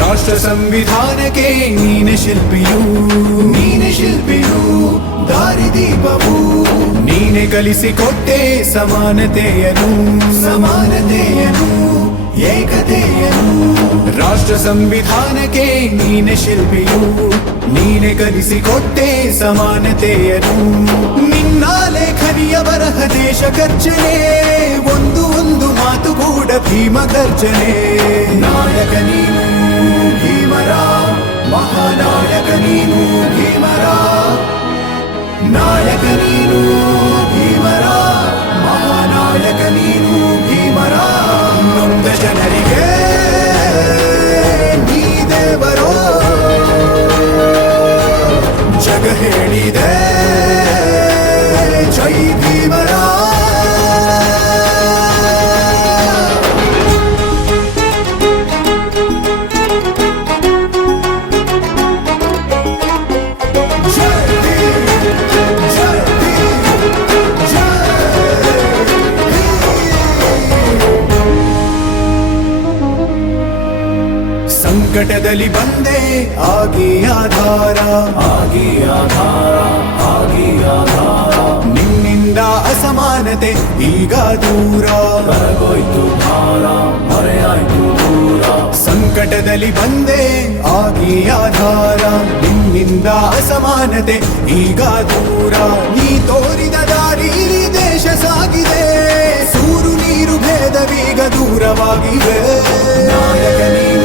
ರಾಷ್ಟ್ರ ಸಂವಿಧಾನಕ್ಕೆ ನೀನೆ ಶಿಲ್ಪಿಯು ನೀನೆ ಶಿಲ್ಪಿಯು ದಾರಿದೀಪವು ನೀನೆ ಕಲಿಸಿಕೊಟ್ಟೆ ಸಮಾನತೆಯನು ಸಮಾನತೆಯನು ಏಕತೆಯನು ರಾಷ್ಟ್ರ ಸಂವಿಧಾನಕ್ಕೆ ನೀನೆ ಶಿಲ್ಪಿಯು ನೀನೆ ಕಲಿಸಿಕೊಟ್ಟೆ ಸಮಾನತೆಯನು ನಿನ್ನ ಲೇಖನಿಯ ಬರಹ ದೇಶ ಗರ್ಜನೆ ಒಂದು ಒಂದು ಮಾತು ಕೂಡ ಭೀಮ ಗರ್ಜನೆ ನಾಯಕ ನೀನು ಭೀಮರ ಮಹಾನಾಯಕ ನೀನು ಭೀಮರ ನಾಯಕ ನೀನು ಸಂಕಟದಲ್ಲಿ ಬಂದೆ, ಆಗಿ ಆಧಾರ. ಆಗಿ ಆಧಾರ ಆಗಿ ಆಧಾರ ನಿನ್ನಿಂದ ಅಸಮಾನತೆ ಈಗ ದೂರ. ಬರಗೋಯ್ತು ಭಾರ ಮರೆಯಾಯ್ತು ದೂರ ಸಂಕಟದಲ್ಲಿ ಬಂದೆ, ಆಗಿ ಆಧಾರ. ನಿನ್ನಿಂದ ಅಸಮಾನತೆ ಈಗ ದೂರ. ನೀ ತೋರಿದ ದಾರಿ ದೇಶ ಸಾಗಿದೆ. ಸೂರು ನೀರು ಭೇದವೀಗ ದೂರವಾಗಿವೆ. ನಾಯಕ ನೀನು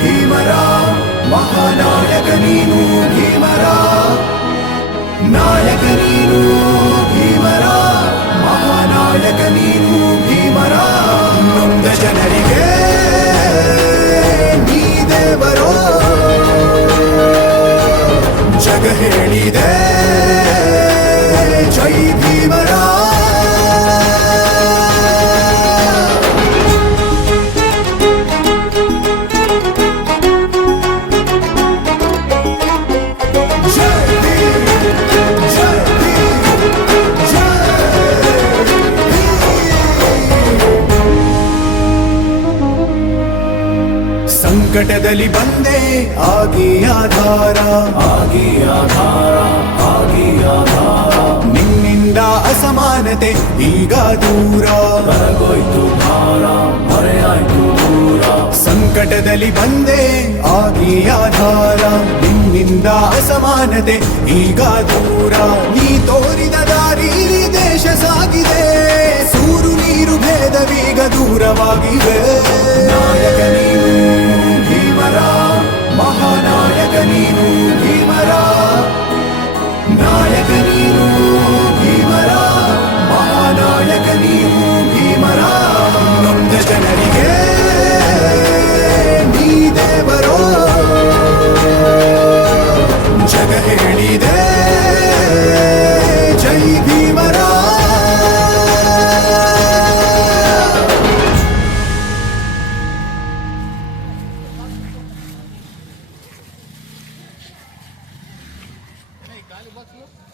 భీమరా మహానాయక నీను భీమరా నాయక నీను ಸಂಕಟದಲ್ಲಿ ಬಂದೆ. ಆಗಿ ಆಧಾರ ಆಗಿ ಆಧಾರ ಆಗಿ ಆಧಾರ. ನಿನ್ನಿಂದ ಅಸಮಾನತೆ ಈಗ ದೂರ. ಬರಗೋಯ್ತು ಭಾರ ಮರೆಯಾಯ್ತು ದೂರ. ಸಂಕಟದಲ್ಲಿ ಬಂದೆ ಆಗಿ ಆಧಾರ. ನಿನ್ನಿಂದ ಅಸಮಾನತೆ ಈಗ ದೂರ. ನೀ ತೋರಿದ ದಾರಿ ದೇಶ ಸಾಗಿದೆ. ಸೂರು ನೀರು ಭೇದವೀಗ ದೂರವಾಗಿವೆ ನಾಯಕ Alibaba.